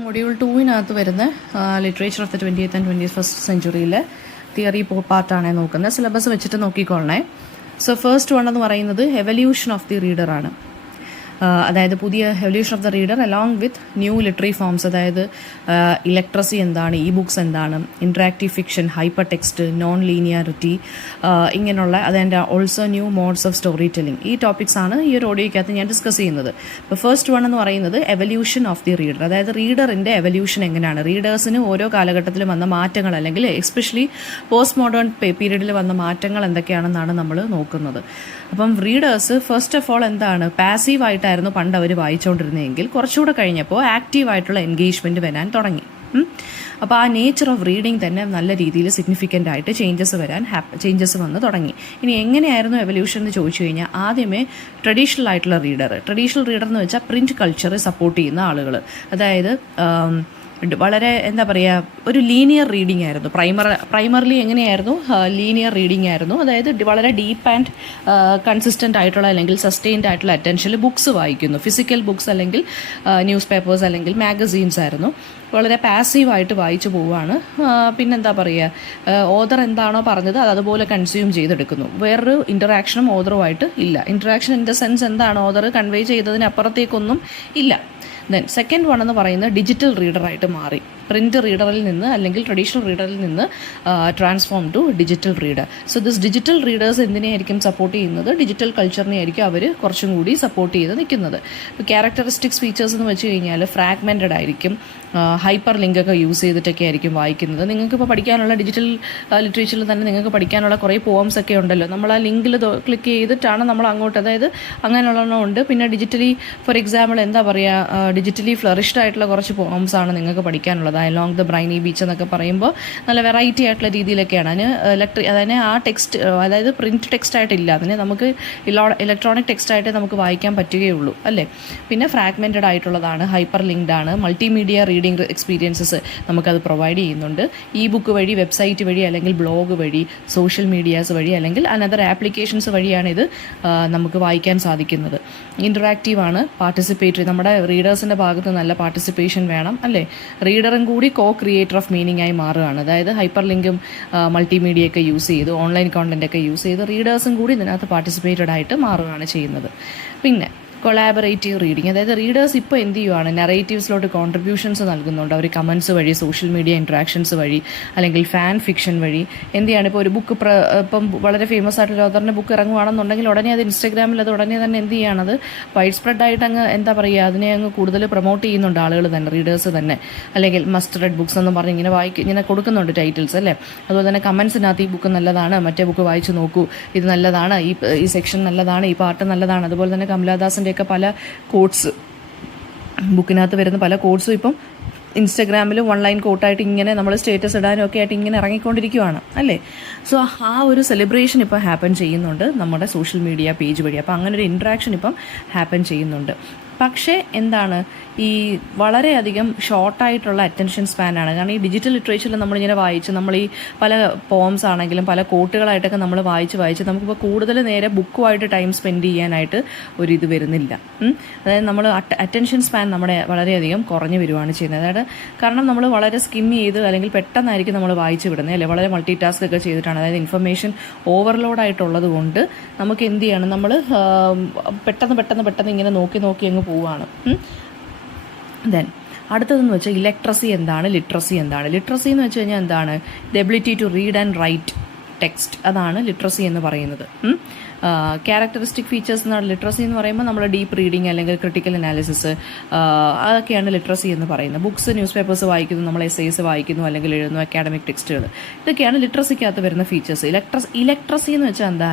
Module 2 വരുന്ന literature of the 20th and 21st സെഞ്ചുറിയിലെ theory പാർട്ടാണ് നോക്കുന്നത്. സിലബസ് വെച്ചിട്ട് നോക്കിക്കൊള്ളണേ. സോ ഫസ്റ്റ് വൺ എന്ന് പറയുന്നത് എവല്യൂഷൻ ഓഫ് ദി റീഡർ ആണ്. അതായത് പുതിയ evolution of the reader along with new literary forms. അതായത് ഇലക്ട്രസി എന്താണ്, ഇ ബുക്സ് എന്താണ്, interactive fiction, hyper text, non linearity, ഇങ്ങനെയുള്ള അതിൻ്റെ also new modes of story telling. ഈ ടോപ്പിക്സ് ആണ് ഈ ഒരു ഓഡിയോയ്ക്കകത്ത് ഞാൻ ഡിസ്കസ് ചെയ്യുന്നത്. ഇപ്പോൾ ഫസ്റ്റ് വൺ എന്ന് പറയുന്നത് എവല്യൂഷൻ ഓഫ് ദി റീഡർ. അതായത് റീഡറിൻ്റെ എവല്യൂഷൻ എങ്ങനെയാണ്, റീഡേഴ്സിന് ഓരോ കാലഘട്ടത്തിലും വന്ന മാറ്റങ്ങൾ, അല്ലെങ്കിൽ എസ്പെഷ്യലി പോസ്റ്റ് മോഡേൺ പീരീഡിൽ വന്ന മാറ്റങ്ങൾ എന്തൊക്കെയാണെന്നാണ് നമ്മൾ നോക്കുന്നത്. അപ്പം റീഡേഴ്സ് ഫസ്റ്റ് ഓഫ് ഓൾ എന്താണ്, പാസീവായിട്ടായിരുന്നു പണ്ട് അവർ വായിച്ചുകൊണ്ടിരുന്നതെങ്കിൽ കുറച്ചുകൂടെ കഴിഞ്ഞപ്പോൾ ആക്റ്റീവായിട്ടുള്ള എൻഗേജ്മെൻറ്റ് വരാൻ തുടങ്ങി. അപ്പോൾ ആ നേച്ചർ ഓഫ് റീഡിങ് തന്നെ നല്ല രീതിയിൽ സിഗ്നിഫിക്കൻ്റ് ആയിട്ട് ചേഞ്ചസ് വന്ന് തുടങ്ങി. ഇനി എങ്ങനെയായിരുന്നു എവല്യൂഷൻ എന്ന് ചോദിച്ചു കഴിഞ്ഞാൽ, ആദ്യമേ ട്രഡീഷണൽ ആയിട്ടുള്ള ട്രഡീഷണൽ റീഡർ എന്ന് വെച്ചാൽ പ്രിൻറ്റ് കൾച്ചർ സപ്പോർട്ട് ചെയ്യുന്ന ആളുകൾ. അതായത് വളരെ എന്താ പറയുക, ഒരു ലീനിയർ റീഡിംഗ് ആയിരുന്നു. പ്രൈമർലി എങ്ങനെയായിരുന്നു, ലീനിയർ റീഡിംഗ് ആയിരുന്നു. അതായത് വളരെ ഡീപ്പ് ആൻഡ് കൺസിസ്റ്റൻ്റ് ആയിട്ടുള്ള അല്ലെങ്കിൽ സസ്റ്റെയിൻഡ് ആയിട്ടുള്ള അറ്റൻഷനിൽ ബുക്സ് വായിക്കുന്നു. ഫിസിക്കൽ ബുക്സ് അല്ലെങ്കിൽ ന്യൂസ് പേപ്പേഴ്സ് അല്ലെങ്കിൽ മാഗസീൻസ് ആയിരുന്നു. വളരെ പാസീവായിട്ട് വായിച്ചു പോവുകയാണ്. പിന്നെന്താ പറയുക, ഓതർ എന്താണോ പറഞ്ഞത് അത് അതുപോലെ കൺസ്യൂം ചെയ്തെടുക്കുന്നു. വേറൊരു ഇൻറ്ററാക്ഷനും ഓതറുമായിട്ട് ഇല്ല. ഇൻറ്ററാക്ഷൻ ഇൻ ദ സെൻസ് എന്താണ്, ഓതർ കൺവേ ചെയ്തതിനപ്പുറത്തേക്കൊന്നും ഇല്ല. ദെൻ സെക്കൻഡ് വൺ എന്ന് പറയുന്നത് ഡിജിറ്റൽ റീഡറായിട്ട് മാറി. പ്രിൻറ്റ് റീഡറിൽ നിന്ന് അല്ലെങ്കിൽ ട്രഡീഷണൽ റീഡറിൽ നിന്ന് transform to digital reader. So this digital readers എന്തിനെയായിരിക്കും സപ്പോർട്ട് ചെയ്യുന്നത്, ഡിജിറ്റൽ കൾച്ചറിനെ ആയിരിക്കും അവർ കുറച്ചും കൂടി സപ്പോർട്ട് ചെയ്ത് നിൽക്കുന്നത്. ഇപ്പോൾ ക്യാരക്ടറിസ്റ്റിക്സ് ഫീച്ചേഴ്സ് എന്ന് വെച്ച് കഴിഞ്ഞാൽ ഫ്രാഗ്മെൻറ്റഡ് ആയിരിക്കും, ഹൈപ്പർ ലിങ്കൊക്കെ യൂസ് ചെയ്തിട്ടൊക്കെ ആയിരിക്കും വായിക്കുന്നത്. നിങ്ങൾക്കിപ്പോൾ പഠിക്കാനുള്ള ഡിജിറ്റൽ ലിറ്ററേച്ചറിൽ തന്നെ നിങ്ങൾക്ക് പഠിക്കാനുള്ള കുറേ പോംസ് ഒക്കെ ഉണ്ടല്ലോ. നമ്മൾ ആ ലിങ്കിൽ ക്ലിക്ക് ചെയ്തിട്ടാണ് നമ്മൾ അങ്ങോട്ട്, അതായത് അങ്ങനെയുള്ളതെണ്ണം ഉണ്ട്. പിന്നെ ഡിജിറ്റലി ഫോർ എക്സാമ്പിൾ എന്താ പറയുക, ഡിജിറ്റലി ഫ്ലറിഷ്ഡ് ആയിട്ടുള്ള കുറച്ച് പോംസ് ആണ് നിങ്ങൾക്ക് പഠിക്കാനുള്ളത്. അലോങ് ദ ബ്രൈനി ബീച്ച് എന്നൊക്കെ പറയുമ്പോൾ നല്ല വെറൈറ്റി ആയിട്ടുള്ള രീതിയിലൊക്കെയാണ്. അതിന് ആ ടെക്സ്റ്റ്, അതായത് പ്രിൻറ്റ് ടെക്സ്റ്റ് ആയിട്ടില്ല, അതിന് നമുക്ക് ഇലക്ട്രോണിക് ടെക്സ്റ്റ് ആയിട്ട് നമുക്ക് വായിക്കാൻ പറ്റുകയുള്ളൂ അല്ലേ. പിന്നെ ഫ്രാഗ്മെൻറ്റഡ് ആയിട്ടുള്ളതാണ്, ഹൈപ്പർ ലിങ്ക്ഡ് ആണ്, മൾട്ടിമീഡിയ റീഡിംഗ് എക്സ്പീരിയൻസസ് നമുക്കത് പ്രൊവൈഡ് ചെയ്യുന്നുണ്ട്. ഇ ബുക്ക് വഴി, വെബ്സൈറ്റ് വഴി, അല്ലെങ്കിൽ ബ്ലോഗ് വഴി, സോഷ്യൽ മീഡിയാസ് വഴി, അല്ലെങ്കിൽ അനദർ ആപ്ലിക്കേഷൻസ് വഴിയാണ് ഇത് നമുക്ക് വായിക്കാൻ സാധിക്കുന്നത്. ഇൻറ്ററാക്റ്റീവ് ആണ്, പാർട്ടിസിപ്പേറ്ററി, നമ്മുടെ റീഡേഴ്സിൻ്റെ ഭാഗത്ത് നല്ല പാർട്ടിസിപ്പേഷൻ വേണം അല്ലേ. റീഡറും കൂടി കോ ക്രിയേറ്റർ ഓഫ് മീനിങ് ആയി മാറുകയാണ്. അതായത് ഹൈപ്പർ ലിങ്കും മൾട്ടിമീഡിയ ഒക്കെ യൂസ് ചെയ്ത്, ഓൺലൈൻ കോണ്ടന്റ് ഒക്കെ യൂസ് ചെയ്ത് റീഡേഴ്സും കൂടി ഇതിനകത്ത് പാർട്ടിസിപ്പേറ്റഡ് ആയിട്ട് മാറുകയാണ് ചെയ്യുന്നത്. പിന്നെ കൊളാബറേറ്റീവ് റീഡിങ്, അതായത് റീഡേഴ്സ് ഇപ്പോൾ എന്ത് ചെയ്യുവാണ്, നറേറ്റീവ്സിലോട്ട് കോൺട്രിബ്യൂഷൻസ് നൽകുന്നുണ്ട്. അവർ കമൻസ് വഴി, സോഷ്യൽ മീഡിയ ഇൻട്രാക്ഷൻസ് വഴി, അല്ലെങ്കിൽ ഫാൻ ഫിക്ഷൻ വഴി എന്ത് ചെയ്യാണ്. ഇപ്പോൾ ഒരു ബുക്ക് ഇപ്പം വളരെ ഫേമസ് ആയിട്ടുള്ള ഓതറിൻ്റെ ബുക്ക് ഇറങ്ങുവാണെന്നുണ്ടെങ്കിൽ ഉടനെ അത് ഇൻസ്റ്റാഗ്രാമിൽ അത് ഉടനെ തന്നെ എന്ത് ചെയ്യുകയാണത് വൈഡ് സ്പ്രെഡ് ആയിട്ട് അങ്ങ് എന്താ പറയുക, അതിനെ അങ്ങ് കൂടുതൽ പ്രൊമോട്ട് ചെയ്യുന്നുണ്ട് ആളുകൾ തന്നെ, റീഡേഴ്സ് തന്നെ. അല്ലെങ്കിൽ മസ്റ്റ് റെഡ് ബുക്സ് എന്ന് പറഞ്ഞ് ഇങ്ങനെ കൊടുക്കുന്നുണ്ട് ടൈറ്റിൽസ് അല്ലേ. അതുപോലെ തന്നെ കമൻസിനകത്ത് ഈ ബുക്ക് നല്ലതാണ്, മറ്റേ ബുക്ക് വായിച്ചു നോക്കൂ, ഇത് നല്ലതാണ്, ഈ സെക്ഷൻ നല്ലതാണ്, ഈ പാർട്ട് നല്ലതാണ്. അതുപോലെ തന്നെ കമലാദാസിൻ്റെ ഒക്കെ പല കോട്ട്സ്, ബുക്കിനകത്ത് വരുന്ന പല കോട്ട്സും ഇപ്പം ഇൻസ്റ്റഗ്രാമിൽ വൺ ലൈൻ കോട്ടായിട്ട് ഇങ്ങനെ നമ്മൾ സ്റ്റേറ്റസ് ഇടാനും ഒക്കെ ആയിട്ട് ഇങ്ങനെ ഇറങ്ങിക്കൊണ്ടിരിക്കുകയാണ് അല്ലേ. സോ ആ ഒരു സെലിബ്രേഷൻ ഇപ്പോൾ ഹാപ്പൻ ചെയ്യുന്നുണ്ട് നമ്മുടെ സോഷ്യൽ മീഡിയ പേജ് വഴി. അപ്പോൾ അങ്ങനെ ഒരു ഇൻട്രാക്ഷൻ ഇപ്പം ഹാപ്പൻ ചെയ്യുന്നുണ്ട്. പക്ഷേ എന്താണ്, ഈ വളരെയധികം ഷോർട്ടായിട്ടുള്ള അറ്റൻഷൻ സ്പാനാണ്. കാരണം ഈ ഡിജിറ്റൽ ലിറ്ററേച്ചറിൽ നമ്മളിങ്ങനെ വായിച്ച്, നമ്മൾ ഈ പല പോംസ് ആണെങ്കിലും പല കോട്ടുകളായിട്ടൊക്കെ നമ്മൾ വായിച്ച് നമുക്കിപ്പോൾ കൂടുതൽ നേരെ ബുക്കുമായിട്ട് ടൈം സ്പെൻഡ് ചെയ്യാനായിട്ട് ഒരിത് വരുന്നില്ല. അതായത് നമ്മൾ അറ്റൻഷൻ സ്പാൻ നമ്മുടെ വളരെയധികം കുറഞ്ഞു വരുവാണ് ചെയ്യുന്നത്. അതായത് കാരണം നമ്മൾ വളരെ സ്കിം ചെയ്ത് അല്ലെങ്കിൽ പെട്ടെന്നായിരിക്കും നമ്മൾ വായിച്ച് വിടുന്നത് അല്ലേ, വളരെ മൾട്ടി ടാസ്ക് ഒക്കെ ചെയ്തിട്ടാണ്. അതായത് ഇൻഫർമേഷൻ ഓവർലോഡായിട്ടുള്ളത് കൊണ്ട് നമുക്ക് എന്ത് ചെയ്യണം, നമ്മൾ പെട്ടെന്ന് ഇങ്ങനെ നോക്കി അങ്ങ് പോവുകയാണ്. ദെൻ അടുത്തതെന്ന് വെച്ചാൽ ഇലക്ട്രസി എന്താണ്, ലിറ്ററസി എന്താണ്. ലിറ്ററസി എന്ന് വെച്ച് കഴിഞ്ഞാൽ എന്താണ്, the ability to read and write text, അതാണ് ലിറ്ററസി എന്ന് പറയുന്നത്. ക്യാരക്ടറിസ്റ്റിക് ഫീച്ചേഴ്സ് എന്നാണ് ലിറ്ററസി എന്ന് പറയുമ്പോൾ നമ്മൾ ഡീപ്പ് റീഡിങ് അല്ലെങ്കിൽ ക്രിട്ടിക്കൽ അനാലിസിസ്, അതൊക്കെയാണ് ലിറ്ററസി എന്ന് പറയുന്നത്. ബുക്സ്, ന്യൂസ് പേപ്പേഴ്സ് വായിക്കുന്നു, നമ്മൾ എസ്സേസ് വായിക്കുന്നു, അല്ലെങ്കിൽ എഴുതുന്നു, അക്കാഡമിക് ടെക്സ്റ്റുകൾ, ഇതൊക്കെയാണ് ലിറ്ററസിക്കകത്ത് വരുന്ന ഫീച്ചേഴ്സ്. ഇലക്ട്രസി എന്ന് വെച്ചാൽ എന്താ,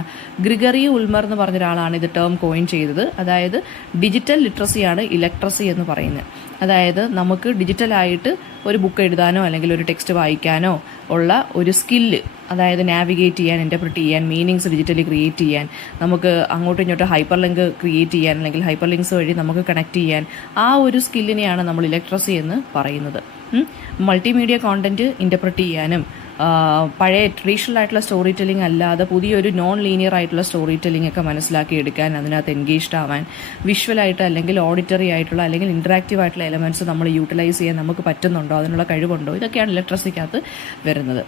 ഗ്രിഗറി ഉൾമർ എന്ന് പറഞ്ഞ ഒരാളാണ് ഇത് ടേം കോയിൻ ചെയ്തത്. അതായത് ഡിജിറ്റൽ ലിറ്ററസിയാണ് ഇലക്ട്രസി എന്ന് പറയുന്നത്. അതായത് നമുക്ക് ഡിജിറ്റലായിട്ട് ഒരു ബുക്ക് എഴുതാനോ അല്ലെങ്കിൽ ഒരു ടെക്സ്റ്റ് വായിക്കാനോ ഉള്ള ഒരു സ്കില്ല്, അതായത് നാവിഗേറ്റ് ചെയ്യാൻ, ഇൻ്റർപ്രിറ്റ് ചെയ്യാൻ, മീനിങ്സ് ഡിജിറ്റലി ക്രിയേറ്റ് ചെയ്യാൻ, നമുക്ക് അങ്ങോട്ടും ഇങ്ങോട്ടും ഹൈപ്പർ ലിങ്ക് ക്രിയേറ്റ് ചെയ്യാൻ, അല്ലെങ്കിൽ ഹൈപ്പർ ലിങ്ക്സ് വഴി നമുക്ക് കണക്ട് ചെയ്യാൻ, ആ ഒരു സ്കില്ലിനെയാണ് നമ്മൾ ഇലക്ട്രസി എന്ന് പറയുന്നത്. മൾട്ടിമീഡിയ കോണ്ടന്റ് ഇൻ്റർപ്രിറ്റ് ചെയ്യാനും പഴയ ട്രഡീഷണൽ ആയിട്ടുള്ള സ്റ്റോറി ടെല്ലിംഗ് അല്ലാതെ പുതിയൊരു നോൺ ലീനിയർ ആയിട്ടുള്ള സ്റ്റോറി ടെല്ലിംഗ് ഒക്കെ മനസ്സിലാക്കി എടുക്കാൻ, അതിനകത്ത് എൻഗേജ്ഡ് ആവാൻ, വിഷ്വലായിട്ട് അല്ലെങ്കിൽ ഓഡിറ്ററി ആയിട്ടുള്ള അല്ലെങ്കിൽ ഇൻറ്ററാക്റ്റീവ് ആയിട്ടുള്ള എലമെൻറ്റ്സ് നമ്മൾ യൂട്ടിലൈസ് ചെയ്യാൻ നമുക്ക് പറ്റുന്നുണ്ടോ, അതിനുള്ള കഴിവുണ്ടോ, ഇതൊക്കെയാണ് ലിറ്ററസിക്കകത്ത് വരുന്നത്.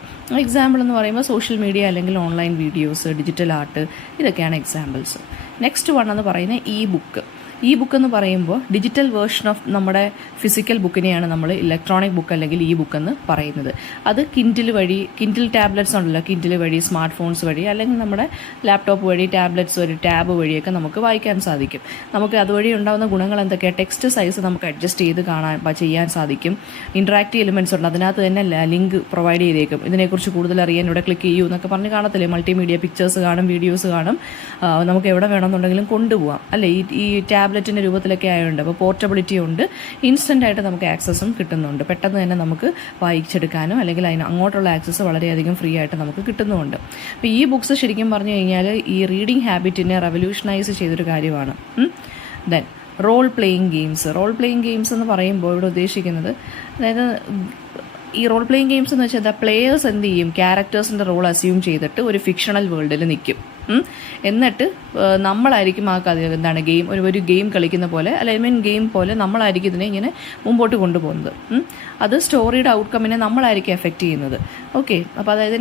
എക്സാമ്പിൾ എന്ന് പറയുമ്പോൾ സോഷ്യൽ മീഡിയ അല്ലെങ്കിൽ ഓൺലൈൻ വീഡിയോസ്, ഡിജിറ്റൽ ആർട്ട്, ഇതൊക്കെയാണ് എക്സാമ്പിൾസ്. നെക്സ്റ്റ് വൺ എന്ന് പറയുന്നത് ഇ ബുക്ക്. ഇ ബുക്ക് എന്ന് പറയുമ്പോൾ ഡിജിറ്റൽ വേർഷൻ ഓഫ് നമ്മുടെ ഫിസിക്കൽ ബുക്കിനെയാണ് നമ്മൾ ഇലക്ട്രോണിക് ബുക്ക് അല്ലെങ്കിൽ ഇ ബുക്ക് എന്ന് പറയുന്നത്. അത് കിൻഡിൽ ടാബ്ലറ്റ്സ് ഉണ്ടല്ലോ, കിൻഡിൽ വഴി, സ്മാർട്ട് ഫോൺസ് വഴി അല്ലെങ്കിൽ നമ്മുടെ ലാപ്ടോപ്പ് വഴി, ടാബ്ലറ്റ്സ് വഴി, ടാബ് വഴിയൊക്കെ നമുക്ക് വായിക്കാൻ സാധിക്കും. നമുക്ക് അതുവഴി ഉണ്ടാകുന്ന ഗുണങ്ങൾ എന്തൊക്കെയാണ്? ടെക്സ്റ്റ് സൈസ് നമുക്ക് അഡ്ജസ്റ്റ് ചെയ്ത് ചെയ്യാൻ സാധിക്കും. ഇൻട്രാക്റ്റീവ് എലിമെൻറ്റ്സ് ഉണ്ട്, അതിനകത്ത് തന്നെ ലിങ്ക് പ്രൊവൈഡ് ചെയ്തേക്കും. ഇതിനെക്കുറിച്ച് കൂടുതൽ അറിയാൻ ഇവിടെ ക്ലിക്ക് ചെയ്യൂ എന്നൊക്കെ പറഞ്ഞ് കാണത്തില്ലേ, മൾട്ടിമീഡിയ പിക്ചേഴ്സ് കാണും, വീഡിയോസ് കാണും, നമുക്ക് എവിടെ വേണമെന്നുണ്ടെങ്കിലും കൊണ്ടുപോകാം അല്ലേ. ഈ ടാബ്ലറ്റിൻ്റെ രൂപത്തിലൊക്കെ ആയതുകൊണ്ട് അപ്പോൾ പോർട്ടബിലിറ്റി ഉണ്ട്, ഇൻസ്റ്റൻ്റ് ആയിട്ട് നമുക്ക് ആക്സസും കിട്ടുന്നുണ്ട്. പെട്ടെന്ന് തന്നെ നമുക്ക് വായിച്ചെടുക്കാനും അല്ലെങ്കിൽ അങ്ങോട്ടുള്ള ആക്സസ് വളരെയധികം ഫ്രീ ആയിട്ട് നമുക്ക് കിട്ടുന്നുമുണ്ട്. അപ്പോൾ ഈ ബുക്സ് ശരിക്കും പറഞ്ഞു കഴിഞ്ഞാൽ ഈ റീഡിങ് ഹാബിറ്റിനെ റെവല്യൂഷനൈസ് ചെയ്തൊരു കാര്യമാണ്. ദെൻ റോൾ പ്ലേയിങ് ഗെയിംസ് എന്ന് പറയുമ്പോൾ ഇവിടെ ഉദ്ദേശിക്കുന്നത്, അതായത് ഈ റോൾ പ്ലേയിങ് ഗെയിംസ് എന്ന് വെച്ചാൽ പ്ലേയേഴ്സ് എന്ത് ചെയ്യും, ക്യാരക്ടേഴ്സിൻ്റെ റോൾ അസ്യൂം ചെയ്തിട്ട് ഒരു ഫിക്ഷണൽ വേൾഡിൽ നിൽക്കും. എന്നിട്ട് നമ്മളായിരിക്കും ആ കഥ എന്താണ് ഗെയിം ഒരു ഗെയിം കളിക്കുന്ന പോലെ അല്ലെങ്കിൽ ഗെയിം പോലെ നമ്മളായിരിക്കും ഇതിനെ ഇങ്ങനെ മുമ്പോട്ട് കൊണ്ടുപോകുന്നത്. അത് സ്റ്റോറിയുടെ ഔട്ട്കമ്മിനെ നമ്മളായിരിക്കും എഫക്റ്റ് ചെയ്യുന്നത്. ഓക്കെ, അപ്പോൾ അതായത്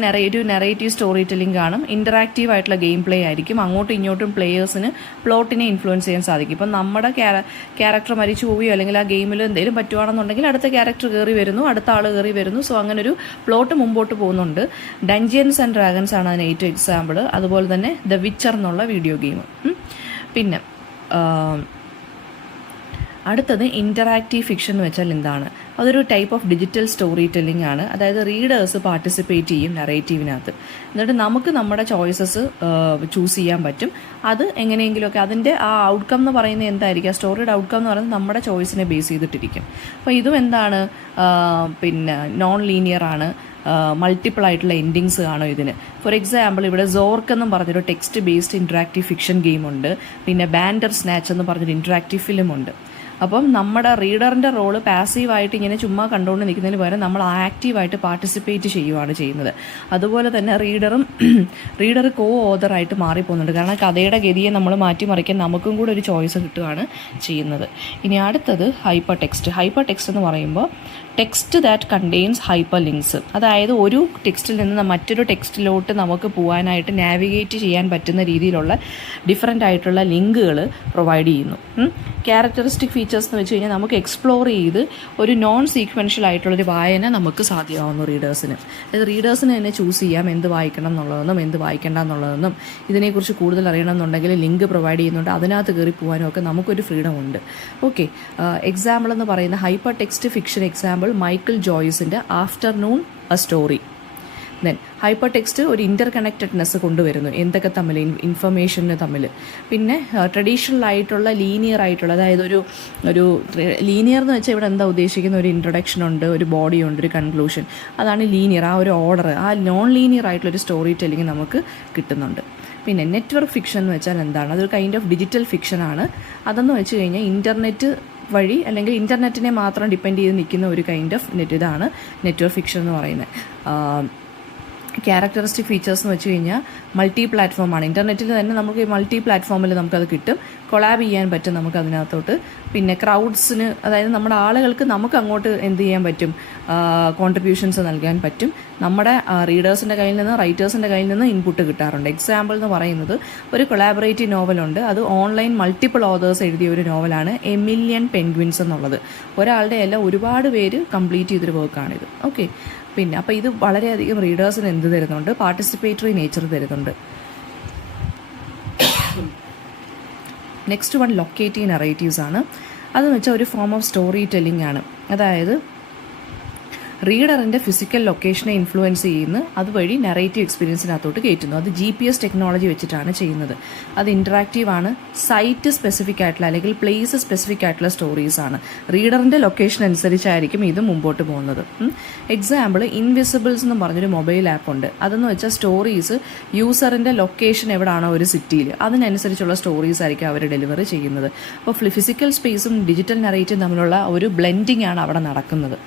നെറേറ്റീവ് സ്റ്റോറി ടെല്ലിംഗ് കാണും, ഇൻറ്ററാക്റ്റീവ് ആയിട്ടുള്ള ഗെയിം പ്ലേ ആയിരിക്കും. അങ്ങോട്ടും ഇങ്ങോട്ടും പ്ലേയേഴ്സിന് പ്ലോട്ടിനെ ഇൻഫ്ലുവൻസ് ചെയ്യാൻ സാധിക്കും. ഇപ്പം നമ്മുടെ ക്യാരക്ടർ മരിച്ചു പോവുകയോ അല്ലെങ്കിൽ ആ ഗെയിമിൽ എന്തെങ്കിലും പറ്റുവാണെന്നുണ്ടെങ്കിൽ അടുത്ത ക്യാരക്ടർ കയറി വരുന്നു, അടുത്ത ആൾ കയറി വരുന്നു. സോ അങ്ങനെ ഒരു പ്ലോട്ട് മുമ്പോട്ട് പോകുന്നുണ്ട്. ഡഞ്ചൻസ് ആൻഡ് ഡ്രാഗൺസ് ആണ് അതിന് ഏറ്റവും എക്സാമ്പിൾ. അതുപോലെ തന്നെ ദ വിച്ചർ എന്നുള്ള വീഡിയോ ഗെയിം. പിന്നെ അടുത്തത് ഇൻറ്ററാക്റ്റീവ് ഫിക്ഷൻ എന്ന് വെച്ചാൽ എന്താണ്? അതൊരു type of digital story telling ആണ്. അതായത് റീഡേഴ്സ് പാർട്ടിസിപ്പേറ്റ് ചെയ്യും നറേറ്റീവിനകത്ത്. എന്നിട്ട് നമുക്ക് നമ്മുടെ ചോയ്സസ് ചൂസ് ചെയ്യാൻ പറ്റും. അത് എങ്ങനെയെങ്കിലുമൊക്കെ അതിൻ്റെ ആ ഔട്ട്കം എന്ന് പറയുന്നത് എന്തായിരിക്കും, സ്റ്റോറിയുടെ ഔട്ട്കം എന്ന് പറയുന്നത് നമ്മുടെ ചോയ്സിനെ ബേസ് ചെയ്തിട്ടിരിക്കും. അപ്പോൾ ഇതും എന്താണ്, പിന്നെ നോൺ ലീനിയർ ആണ്, മൾട്ടിപ്പിൾ ആയിട്ടുള്ള എൻഡിങ്സ് കാണും ഇതിന്. ഫോർ എക്സാമ്പിൾ ഇവിടെ സോർക്ക് എന്നും പറഞ്ഞൊരു ടെക്സ്റ്റ് ബേസ്ഡ് ഇൻറ്ററാക്റ്റീവ് ഫിക്ഷൻ ഗെയിമുണ്ട്. പിന്നെ ബാൻഡർ സ്നാച്ച് എന്ന് പറഞ്ഞൊരു ഇൻറ്ററാക്റ്റീവ് ഫിലിമുണ്ട്. അപ്പം നമ്മുടെ റീഡറിൻ്റെ റോള് പാസീവായിട്ട് ഇങ്ങനെ ചുമ്മാ കണ്ടുകൊണ്ട് നിൽക്കുന്നതിന് പകരം നമ്മൾ ആക്റ്റീവായിട്ട് പാർട്ടിസിപ്പേറ്റ് ചെയ്യുകയാണ് ചെയ്യുന്നത്. അതുപോലെ തന്നെ റീഡർ കോ ഓതറായിട്ട് മാറിപ്പോകുന്നുണ്ട്. കാരണം കഥയുടെ ഗതിയെ നമ്മൾ മാറ്റിമറിക്കാൻ നമുക്കും കൂടെ ഒരു ചോയ്സ് കിട്ടുകയാണ് ചെയ്യുന്നത്. ഇനി അടുത്തത് ഹൈപ്പർ ടെക്സ്റ്റ് എന്ന് പറയുമ്പോൾ text that contains hyper links. അതായത് ഒരു ടെക്സ്റ്റിൽ നിന്ന് മറ്റൊരു ടെക്സ്റ്റിലോട്ട് നമുക്ക് പോകാനായിട്ട് നാവിഗേറ്റ് ചെയ്യാൻ പറ്റുന്ന രീതിയിലുള്ള ഡിഫറെൻ്റ് ആയിട്ടുള്ള ലിങ്കുകൾ പ്രൊവൈഡ് ചെയ്യുന്നു. ക്യാരക്ടറിസ്റ്റിക് ഫീച്ചേഴ്സ് എന്ന് വെച്ച് കഴിഞ്ഞാൽ നമുക്ക് എക്സ്പ്ലോർ ചെയ്ത് ഒരു നോൺ സീക്വൻഷ്യൽ ആയിട്ടുള്ളൊരു വായന നമുക്ക് സാധ്യമാവുന്നു റീഡേഴ്സിന്. അതായത് റീഡേഴ്സിന് തന്നെ ചൂസ് ചെയ്യാം എന്ത് വായിക്കണം എന്നുള്ളതെന്നും എന്ത് വായിക്കേണ്ട എന്നുള്ളതെന്നും. ഇതിനെക്കുറിച്ച് കൂടുതൽ അറിയണമെന്നുണ്ടെങ്കിൽ ലിങ്ക് പ്രൊവൈഡ് ചെയ്യുന്നുണ്ട്, അതിനകത്ത് കയറി പോകാനും ഒക്കെ നമുക്കൊരു ഫ്രീഡം ഉണ്ട്. ഓക്കെ, എക്സാമ്പിൾ എന്ന് പറയുന്ന hyper text fiction example Michael ജോയ്സിൻ്റെ afternoon a story. Then hyper text ഒരു ഇൻ്റർ കണക്റ്റഡ്നെസ് കൊണ്ടുവരുന്നു, എന്തൊക്കെ തമ്മിൽ ഇൻഫർമേഷന് തമ്മിൽ. പിന്നെ ട്രഡീഷണൽ ആയിട്ടുള്ള ലീനിയർ ആയിട്ടുള്ള, അതായത് ഒരു ലീനിയർ എന്ന് വെച്ചാൽ ഇവിടെ എന്താ ഉദ്ദേശിക്കുന്ന, ഒരു ഇൻട്രൊഡക്ഷൻ ഉണ്ട്, ഒരു ബോഡി ഉണ്ട്, ഒരു കൺക്ലൂഷൻ. അതാണ് ലീനിയർ, ആ ഒരു ഓർഡർ. ആ നോൺ ലീനിയർ ആയിട്ടുള്ളൊരു സ്റ്റോറി ടെല്ലിങ് നമുക്ക് കിട്ടുന്നുണ്ട്. പിന്നെ നെറ്റ്വർക്ക് ഫിക്ഷൻ എന്ന് വെച്ചാൽ എന്താണ്? അതൊരു കൈൻഡ് ഓഫ് ഡിജിറ്റൽ ഫിക്ഷനാണ്. അതെന്ന് വെച്ച് കഴിഞ്ഞാൽ ഇൻ്റർനെറ്റ് വഴി അല്ലെങ്കിൽ ഇൻ്റർനെറ്റിനെ മാത്രം ഡിപ്പെൻഡ് ചെയ്ത് നിൽക്കുന്ന ഒരു കൈൻഡ് ഓഫ് ഇതാണ് നെറ്റ്വർക്ക് ഫിക്ഷൻ എന്ന് പറയുന്നത്. ക്യാരക്ടറിസ്റ്റിക് ഫീച്ചേഴ്സ് എന്ന് വെച്ച് കഴിഞ്ഞാൽ മൾട്ടി പ്ലാറ്റ്ഫോമാണ്. ഇൻ്റർനെറ്റിൽ തന്നെ നമുക്ക് മൾട്ടി പ്ലാറ്റ്ഫോമിൽ നമുക്കത് കിട്ടും, കൊളാബ് ചെയ്യാൻ പറ്റും നമുക്ക് അതിനകത്തോട്ട്. പിന്നെ ക്രൗഡ്സിന്, അതായത് നമ്മുടെ ആളുകൾക്ക് നമുക്ക് അങ്ങോട്ട് എന്ത് ചെയ്യാൻ പറ്റും, കോൺട്രിബ്യൂഷൻസ് നൽകാൻ പറ്റും. നമ്മുടെ റീഡേഴ്സിൻ്റെ കയ്യിൽ നിന്ന് റൈറ്റേഴ്സിൻ്റെ കയ്യിൽ നിന്ന് ഇൻപുട്ട് കിട്ടാറുണ്ട്. എക്സാമ്പിൾ എന്ന് പറയുന്നത് ഒരു കൊളാബറേറ്റീവ് നോവലുണ്ട്, അത് ഓൺലൈൻ മൾട്ടിപ്പിൾ ഓതേഴ്സ് എഴുതിയ ഒരു നോവലാണ് എ മില്യൺ പെൻഗ്വിൻസ് എന്നുള്ളത്. ഒരാളുടെ അല്ല, ഒരുപാട് പേര് കംപ്ലീറ്റ് ചെയ്തൊരു വർക്കാണിത്. ഓക്കെ, പിന്നെ അപ്പോൾ ഇത് വളരെയധികം റീഡേഴ്സിന് എന്ത് തരുന്നുണ്ട്, പാർട്ടിസിപ്പേറ്ററി നേച്ചർ തരുന്നുണ്ട്. നെക്സ്റ്റ് വൺ ലൊക്കേറ്റീവ് നറേറ്റീവ്സ് ആണ്. അതെന്ന് വെച്ചാൽ ഒരു ഫോം ഓഫ് സ്റ്റോറി ടെല്ലിംഗ് ആണ്. അതായത് റീഡറിൻ്റെ ഫിസിക്കൽ ലൊക്കേഷനെ ഇൻഫ്ലുവൻസ് ചെയ്യുന്ന അതുവഴി നറേറ്റീവ് എക്സ്പീരിയൻസിനകത്തോട്ട് കയറ്റുന്നു. അത് GPS ടെക്നോളജി വെച്ചിട്ടാണ് ചെയ്യുന്നത്. അത് ഇൻറ്ററാക്റ്റീവ് ആണ്, സൈറ്റ് സ്പെസിഫിക് ആയിട്ടുള്ള അല്ലെങ്കിൽ പ്ലേസ് സ്പെസിഫിക് ആയിട്ടുള്ള സ്റ്റോറീസ് ആണ്. റീഡറിൻ്റെ ലൊക്കേഷൻ അനുസരിച്ചായിരിക്കും ഇത് മുമ്പോട്ട് പോകുന്നത്. എക്സാമ്പിൾ ഇൻവിസിബിൾസ് എന്ന് പറഞ്ഞൊരു മൊബൈൽ ആപ്പ് ഉണ്ട്. അതെന്ന് വെച്ചാൽ സ്റ്റോറീസ് യൂസറിൻ്റെ ലൊക്കേഷൻ എവിടെയാണോ ഒരു സിറ്റിയിൽ അതിനനുസരിച്ചുള്ള സ്റ്റോറീസ് ആയിരിക്കും അവർ ഡെലിവറി ചെയ്യുന്നത്. അപ്പോൾ ഫിസിക്കൽ സ്പേസും ഡിജിറ്റൽ നറേറ്റീവും തമ്മിലുള്ള ഒരു ബ്ലെൻഡിങ് ആണ് അവിടെ നടക്കുന്നത്.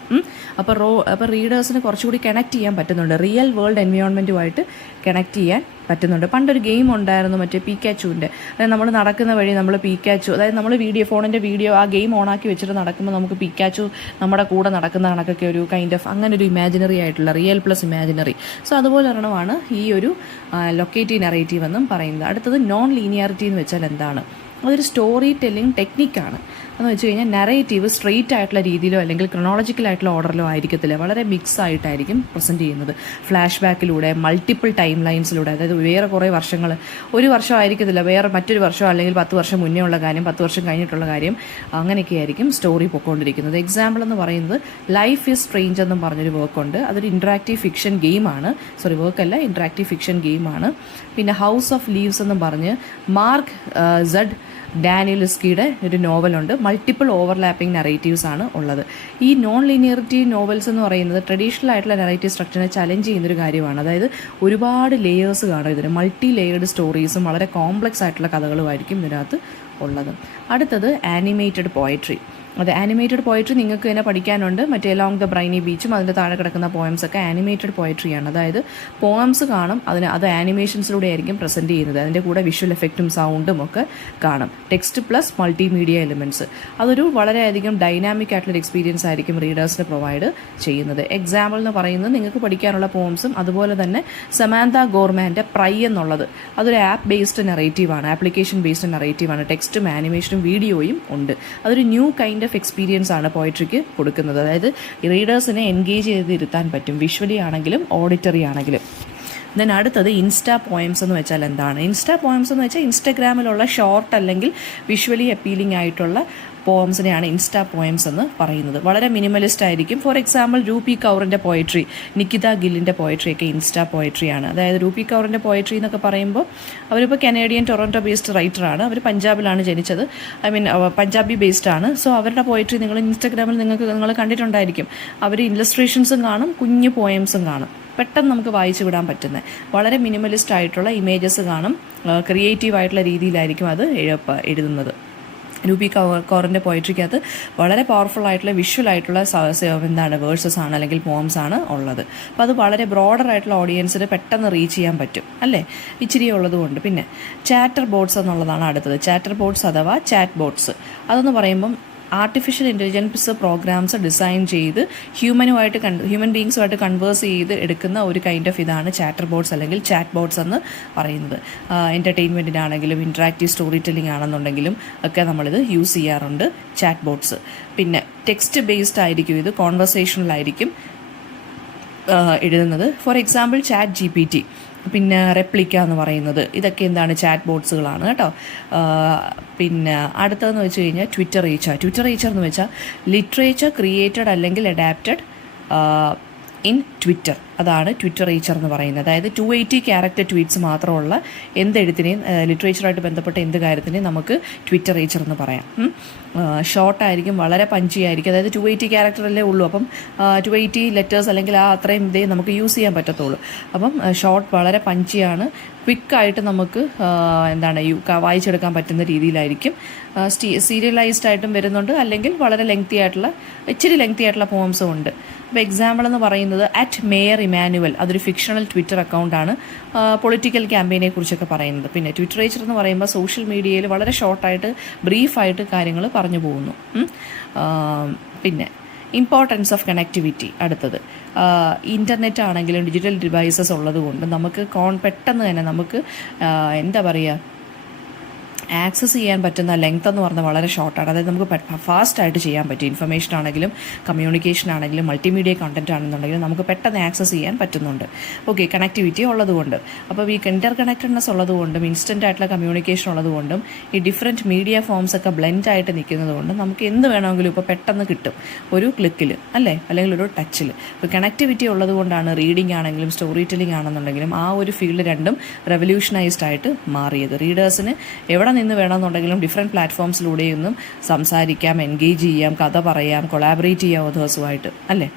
അപ്പോൾ അപ്പോൾ റീഡേഴ്സിന് കുറച്ചുകൂടി കണക്ട് ചെയ്യാൻ പറ്റുന്നുണ്ട്, റിയൽ വേൾഡ് എൻവയോൺമെൻറ്റുമായിട്ട് കണക്ട് ചെയ്യാൻ പറ്റുന്നുണ്ട്. പണ്ടൊരു ഗെയിം ഉണ്ടായിരുന്നു മറ്റേ പീക്കാച്ചുവിൻ്റെ, അതായത് നമ്മൾ നടക്കുന്ന വഴി നമ്മൾ പീക്കാച്ചു, അതായത് നമ്മൾ ഫോണിൻ്റെ വീഡിയോ ആ ഗെയിം ഓണാക്കി വെച്ചിട്ട് നടക്കുമ്പോൾ നമുക്ക് പീക്കാച്ചു നമ്മുടെ കൂടെ നടക്കുന്ന കണക്കൊക്കെ ഒരു കൈൻഡ് ഓഫ് അങ്ങനെ ഒരു ഇമാജിനറി ആയിട്ടുള്ള റിയൽ പ്ലസ് ഇമാജിനറി. സോ അതുപോലെ ഒരെണ്ണമാണ് ഈ ഒരു ലൊക്കേറ്റീവ് നറേറ്റീവ് എന്നും പറയുന്നത്. അടുത്തത് നോൺ ലീനിയാരിറ്റി എന്ന് വെച്ചാൽ എന്താണ്? അതൊരു സ്റ്റോറി ടെല്ലിംഗ് ടെക്നിക്കാണ്. എന്ന് വെച്ച് കഴിഞ്ഞാൽ നറേറ്റീവ് സ്ട്രെയിറ്റ് ആയിട്ടുള്ള രീതിയിലോ അല്ലെങ്കിൽ ക്രൊണോളജിക്കൽ ആയിട്ടുള്ള ഓർഡറിലോ ആയിരിക്കത്തില്ല, വളരെ മിക്സ് ആയിട്ടായിരിക്കും പ്രസൻറ്റ് ചെയ്യുന്നത്. ഫ്ലാഷ് ബാക്കിലൂടെ, മൾട്ടിപ്പിൾ ടൈം ലൈൻസിലൂടെ, അതായത് വേറെ കുറേ വർഷങ്ങൾ, ഒരു വർഷം ആയിരിക്കത്തില്ല, വേറെ മറ്റൊരു വർഷം അല്ലെങ്കിൽ 10 വർഷം മുന്നേ ഉള്ള കാര്യം, 10 വർഷം കഴിഞ്ഞിട്ടുള്ള കാര്യം, അങ്ങനെയൊക്കെ ആയിരിക്കും സ്റ്റോറി പൊയ്ക്കൊണ്ടിരിക്കുന്നത്. എക്സാമ്പിൾ എന്ന് പറയുന്നത് ലൈഫ് ഈസ് സ്ട്രേഞ്ച് എന്നും പറഞ്ഞൊരു വർക്കുണ്ട്. അതൊരു ഇൻട്രാക്റ്റീവ് ഫിക്ഷൻ ഗെയിമാണ്, വർക്കല്ല, ഇൻട്രാക്റ്റീവ് ഫിക്ഷൻ ഗെയിമാണ്. പിന്നെ ഹൗസ് ഓഫ് ലീവ്സ് എന്നും പറഞ്ഞ് മാർക്ക് സെഡ് ഡാനിയൽസ്കിയുടെ ഒരു നോവലുണ്ട്. മൾട്ടിപ്പിൾ ഓവർലാപ്പിംഗ് നറേറ്റീവ്സ് ആണ് ഉള്ളത്. ഈ നോൺ ലീനിയറിറ്റി നോവൽസ് എന്ന് പറയുന്നത് ട്രഡീഷണൽ ആയിട്ടുള്ള നറേറ്റീവ് സ്ട്രക്ചറിനെ ചലഞ്ച് ചെയ്യുന്നൊരു കാര്യമാണ്. അതായത് ഒരുപാട് ലേയേഴ്സ് കാണും ഇതിന്, മൾട്ടി ലേയേർഡ് സ്റ്റോറീസും വളരെ കോംപ്ലക്സ് ആയിട്ടുള്ള കഥകളുമായിരിക്കും ഇതിനകത്ത് ഉള്ളത്. അടുത്തത് ആനിമേറ്റഡ് പോയട്രി. അത് ആനിമേറ്റഡ് പോയട്രി നിങ്ങൾക്ക് തന്നെ പഠിക്കാനുണ്ട്. മറ്റേ അലോങ് ദ ബ്രൈനി ബീച്ചും അതിൻ്റെ താഴെ കിടക്കുന്ന പോയംസൊക്കെ ആനിമേറ്റഡ് പോയട്രിയാണ്. അതായത് പോയംസ് കാണും, അത് ആനിമേഷൻസിലൂടെ ആയിരിക്കും പ്രസൻറ്റ് ചെയ്യുന്നത്. അതിൻ്റെ കൂടെ വിഷ്വൽ എഫക്റ്റും സൗണ്ടും ഒക്കെ കാണും. Text plus multimedia elements. അതൊരു വളരെയധികം ഡൈനാമിക് ആയിട്ടുള്ളൊരു എക്സ്പീരിയൻസ് ആയിരിക്കും റീഡേഴ്സിന് പ്രൊവൈഡ് ചെയ്യുന്നത്. എക്സാമ്പിൾ എന്ന് പറയുന്നത് നിങ്ങൾക്ക് പഠിക്കാനുള്ള പോംസും അതുപോലെ തന്നെ സമാന്ത ഗോർമാൻ്റെ പ്രൈ എന്നുള്ളത് അതൊരു ആപ്പ് ബേസ്ഡ് നെറേറ്റീവാണ്, ആപ്ലിക്കേഷൻ ബേസ്ഡ് നെറേറ്റീവാണ്. ടെക്സ്റ്റും ആനിമേഷനും വീഡിയോയും ഉണ്ട്. അതൊരു ന്യൂ കൈൻഡ് ഓഫ് എക്സ്പീരിയൻസ് ആണ് പോയട്രിക്ക് കൊടുക്കുന്നത്. അതായത് റീഡേഴ്സിനെ എൻഗേജ് ചെയ്തിരുത്താൻ പറ്റും, വിഷ്വലി ആണെങ്കിലും ഓഡിറ്ററി ആണെങ്കിലും. ദെൻ അടുത്തത് ഇൻസ്റ്റാ പോയംസ് എന്ന് വെച്ചാൽ എന്താണ്? ഇൻസ്റ്റാ പോയംസ് എന്ന് വെച്ചാൽ ഇൻസ്റ്റഗ്രാമിലുള്ള ഷോർട്ട് അല്ലെങ്കിൽ വിഷ്വലി അപ്പീലിംഗ് ആയിട്ടുള്ള പോംസിനെയാണ് ഇൻസ്റ്റാ പോയംസ് എന്ന് പറയുന്നത്. വളരെ മിനിമലിസ്റ്റ് ആയിരിക്കും. ഫോർ എക്സാമ്പിൾ രൂപി കൗറിൻ്റെ പോയട്രി, നിക്കിത ഗില്ലിൻ്റെ പോയട്രിയൊക്കെ ഇൻസ്റ്റാ പോയട്രിയാണ്. അതായത് രൂപി കൗറിൻ്റെ പോയട്രി എന്നൊക്കെ പറയുമ്പോൾ അവരിപ്പോൾ കനേഡിയൻ ടൊറൻറ്റോ ബേസ്ഡ് റൈറ്ററാണ്. അവർ പഞ്ചാബിലാണ് ജനിച്ചത്, പഞ്ചാബി ബേസ്ഡ് ആണ്. സോ അവരുടെ പോയട്രി നിങ്ങൾ ഇൻസ്റ്റഗ്രാമിൽ നിങ്ങൾ കണ്ടിട്ടുണ്ടായിരിക്കും. അവർ ഇല്ലസ്ട്രേഷൻസും കാണും, കുഞ്ഞു പോയംസും കാണും, പെട്ടെന്ന് നമുക്ക് വായിച്ചു വിടാൻ പറ്റുന്നത്. വളരെ മിനിമലിസ്റ്റ് ആയിട്ടുള്ള ഇമേജസ് കാണും, ക്രിയേറ്റീവ് ആയിട്ടുള്ള രീതിയിലായിരിക്കും അത് എഴുതുന്നത്. രൂപി കൗറിൻ്റെ പോയട്രിക്കകത്ത് വളരെ പവർഫുൾ ആയിട്ടുള്ള വിഷ്വൽ ആയിട്ടുള്ള വേഴ്സസ് ആണ് അല്ലെങ്കിൽ പോംസ് ആണ് ഉള്ളത്. അപ്പോൾ അത് വളരെ ബ്രോഡർ ആയിട്ടുള്ള ഓഡിയൻസിന് പെട്ടെന്ന് റീച്ച് ചെയ്യാൻ പറ്റും അല്ലേ, ഇച്ചിരി ഉള്ളതുകൊണ്ട്. പിന്നെ ചാറ്റർ ബോട്ട്സ് എന്നുള്ളതാണ് അടുത്തത്. ചാറ്റർ ബോട്ട്സ് അഥവാ ചാറ്റ് ബോട്ട്സ് അതെന്ന് പറയുമ്പം ആർട്ടിഫിഷ്യൽ ഇൻ്റലിജൻസ് പ്രോഗ്രാംസ് ഡിസൈൻ ചെയ്ത് ഹ്യൂമൻ ബീങ്സുമായിട്ട് കൺവേഴ്സ് ചെയ്ത് എടുക്കുന്ന ഒരു കൈൻഡ് ഓഫ് ഇതാണ് ചാറ്റർ ബോട്ട്സ് അല്ലെങ്കിൽ ചാറ്റ് ബോട്ട്സ് എന്ന് പറയുന്നത്. എൻ്റർടൈൻമെൻറ്റിനാണെങ്കിലും ഇൻട്രാക്റ്റീവ് സ്റ്റോറി ടെല്ലിംഗ് ആണെന്നുണ്ടെങ്കിലും ഒക്കെ നമ്മളിത് യൂസ് ചെയ്യാറുണ്ട് ചാറ്റ് ബോട്ട്സ്. പിന്നെ ടെക്സ്റ്റ് ബേസ്ഡ് ആയിരിക്കും, ഇത് കോൺവെർസേഷനിലായിരിക്കും എഴുതുന്നത്. ഫോർ എക്സാമ്പിൾ ചാറ്റ് GPT, പിന്നെ റെപ്ലിക്ക എന്ന് പറയുന്നത്, ഇതൊക്കെ എന്താണ് ചാറ്റ് ബോട്ട്സുകളാണ് കേട്ടോ. പിന്നെ അടുത്തതെന്ന് വെച്ച് കഴിഞ്ഞാൽ ട്വിറ്റർ ഏച്ചർ എന്ന് വെച്ചാൽ ലിറ്ററേച്ചർ ക്രിയേറ്റഡ് അല്ലെങ്കിൽ അഡാപ്റ്റഡ് ഇൻ ട്വിറ്റർ, അതാണ് ട്വിറ്റർ ഏച്ചർ എന്ന് പറയുന്നത്. അതായത് 280 ക്യാരക്ടർ ട്വീറ്റ്സ് മാത്രമുള്ള എന്തെഴുത്തിനെയും ലിറ്ററേച്ചറായിട്ട് ബന്ധപ്പെട്ട എന്ത് കാര്യത്തിനെയും നമുക്ക് ട്വിറ്റർ ഏച്ചർ എന്ന് പറയാം. ഷോർട്ടായിരിക്കും, വളരെ പഞ്ചി ആയിരിക്കും. അതായത് 280 ക്യാരക്ടറല്ലേ ഉള്ളൂ, അപ്പം 280 ലെറ്റേഴ്സ് അല്ലെങ്കിൽ ആ അത്രയും ഇതേ നമുക്ക് യൂസ് ചെയ്യാൻ പറ്റത്തുള്ളൂ. അപ്പം ഷോർട്ട് വളരെ പഞ്ചിയാണ്, ക്വിക്കായിട്ട് നമുക്ക് വായിച്ചെടുക്കാൻ പറ്റുന്ന രീതിയിലായിരിക്കും. സീരിയലൈസ്ഡ് ആയിട്ടും വരുന്നുണ്ട്, അല്ലെങ്കിൽ വളരെ ഇച്ചിരി ലെങ്തി ആയിട്ടുള്ള പോംസും ഉണ്ട്. അപ്പോൾ എക്സാമ്പിൾ എന്ന് പറയുന്നത് @മേയർ ഇമാനുവൽ, അതൊരു ഫിക്ഷണൽ ട്വിറ്റർ അക്കൗണ്ടാണ്, പൊളിറ്റിക്കൽ ക്യാമ്പയിനെ കുറിച്ചൊക്കെ പറയുന്നത്. പിന്നെ ട്വിറ്റർ ഏച്ചർ എന്ന് പറയുമ്പോൾ സോഷ്യൽ മീഡിയയിൽ വളരെ ഷോർട്ടായിട്ട് ബ്രീഫായിട്ട് കാര്യങ്ങൾ പറഞ്ഞു പോകുന്നു. പിന്നെ ഇമ്പോർട്ടൻസ് ഓഫ് കണക്ടിവിറ്റി, അടുത്തത് ഇൻ്റർനെറ്റ് ആണെങ്കിലും ഡിജിറ്റൽ ഡിവൈസസ് ഉള്ളത് കൊണ്ട് നമുക്ക് പെട്ടെന്ന് തന്നെ നമുക്ക് ആക്സസ് ചെയ്യാൻ പറ്റുന്ന ലെങ്ത് എന്ന് പറഞ്ഞാൽ വളരെ ഷോർട്ടാണ്. അതായത് നമുക്ക് ഫാസ്റ്റായിട്ട് ചെയ്യാൻ പറ്റും. ഇൻഫർമേഷൻ ആണെങ്കിലും കമ്മ്യൂണിക്കേഷൻ ആണെങ്കിലും മൾട്ടിമീഡിയ കണ്ടൻറ്റ് ആണെന്നുണ്ടെങ്കിലും നമുക്ക് പെട്ടെന്ന് ആക്സസ് ചെയ്യാൻ പറ്റുന്നുണ്ട്. ഓക്കെ, കണക്ടിവിറ്റി ഉള്ളതുകൊണ്ട്. അപ്പോൾ ഈ ഇൻ്റർ കണക്റ്റഡ്നെസ് ഉള്ളതുകൊണ്ടും ഇൻസ്റ്റൻ്റ് ആയിട്ടുള്ള കമ്മ്യൂണിക്കേഷൻ ഉള്ളതുകൊണ്ടും ഈ ഡിഫറെൻറ്റ് മീഡിയ ഫോംസ് ഒക്കെ ബ്ലെൻഡായിട്ട് നിൽക്കുന്നത് കൊണ്ടും നമുക്ക് എന്ത് വേണമെങ്കിലും ഇപ്പോൾ പെട്ടെന്ന് കിട്ടും ഒരു ക്ലിക്കിൽ അല്ലേ, അല്ലെങ്കിൽ ഒരു ടച്ചിൽ. ഇപ്പോൾ കണക്ടിവിറ്റി ഉള്ളതുകൊണ്ടാണ് റീഡിംഗ് ആണെങ്കിലും സ്റ്റോറി ടെല്ലിംഗ് ആണെന്നുണ്ടെങ്കിലും ആ ഒരു ഫീൽഡ് രണ്ടും റെവല്യൂഷനൈസ്ഡ് ആയിട്ട് മാറിയത്. റീഡേഴ്സിന് എവിടെ നിന്ന് വേണമെന്നുണ്ടെങ്കിലും ഡിഫറെൻറ്റ് പ്ലാറ്റ്ഫോംസിലൂടെയൊന്നും സംസാരിക്കാം, എൻഗേജ് ചെയ്യാം, കഥ പറയാം, കൊളാബറേറ്റ് ചെയ്യാം ഓതേഴ്സുമായിട്ട് അല്ലേ.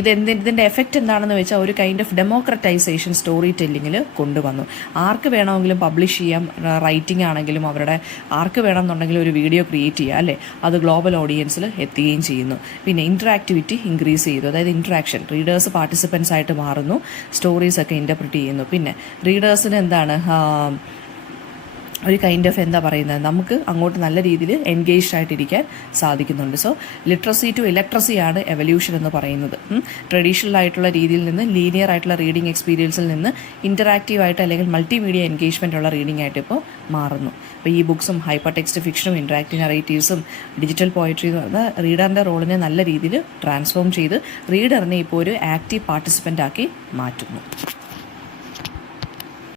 ഇതിൻ്റെ എഫക്റ്റ് എന്താണെന്ന് വെച്ചാൽ ഒരു കൈൻഡ് ഓഫ് ഡെമോക്രറ്റൈസേഷൻ സ്റ്റോറി ടെല്ലിങ്ങിൽ കൊണ്ടുവന്നു. ആർക്ക് വേണമെങ്കിലും പബ്ലിഷ് ചെയ്യാം, റൈറ്റിംഗ് ആണെങ്കിലും അവരുടെ ആർക്ക് വേണമെന്നുണ്ടെങ്കിലും ഒരു വീഡിയോ ക്രിയേറ്റ് ചെയ്യുക അല്ലേ, അത് ഗ്ലോബൽ ഓഡിയൻസിൽ എത്തുകയും ചെയ്യുന്നു. പിന്നെ ഇൻറ്ററാക്ടിവിറ്റി ഇൻക്രീസ് ചെയ്തു, അതായത് ഇൻട്രാക്ഷൻ, റീഡേഴ്സ് പാർട്ടിസിപ്പൻസ് ആയിട്ട് മാറുന്നു, സ്റ്റോറീസൊക്കെ ഇൻ്റർപ്രിറ്റ് ചെയ്യുന്നു. പിന്നെ റീഡേഴ്സിന് എന്താണ് ഒരു കൈൻഡ് ഓഫ് എന്താ പറയുന്നത്, നമുക്ക് അങ്ങോട്ട് നല്ല രീതിയിൽ എൻഗേജ്ഡ് ആയിട്ടിരിക്കാൻ സാധിക്കുന്നുണ്ട്. സോ ലിറ്ററസി ടു ഇലക്ട്രസിയാണ് എവല്യൂഷൻ എന്ന് പറയുന്നത്. ട്രഡീഷണൽ ആയിട്ടുള്ള രീതിയിൽ നിന്ന് ലീനിയർ ആയിട്ടുള്ള റീഡിംഗ് എക്സ്പീരിയൻസിൽ നിന്ന് ഇൻറ്ററാക്റ്റീവ് ആയിട്ട് അല്ലെങ്കിൽ മൾട്ടിമീഡിയ എൻഗേജ്മെൻ്റ് ഉള്ള റീഡിംഗ് ആയിട്ട് ഇപ്പോൾ മാറുന്നു. അപ്പോൾ ഈ ബുക്സും ഹൈപ്പർ ടെക്സ്റ്റ് ഫിക്ഷനും ഇൻറ്ററാക്റ്റീവ് നറേറ്റീവ്സും ഡിജിറ്റൽ പോയട്രി എന്ന് പറഞ്ഞാൽ റീഡറിൻ്റെ റോളിനെ നല്ല രീതിയിൽ ട്രാൻസ്ഫോം ചെയ്ത് റീഡറിനെ ഇപ്പോൾ ഒരു ആക്റ്റീവ് പാർട്ടിസിപ്പൻ്റ് ആക്കി മാറ്റുന്നു.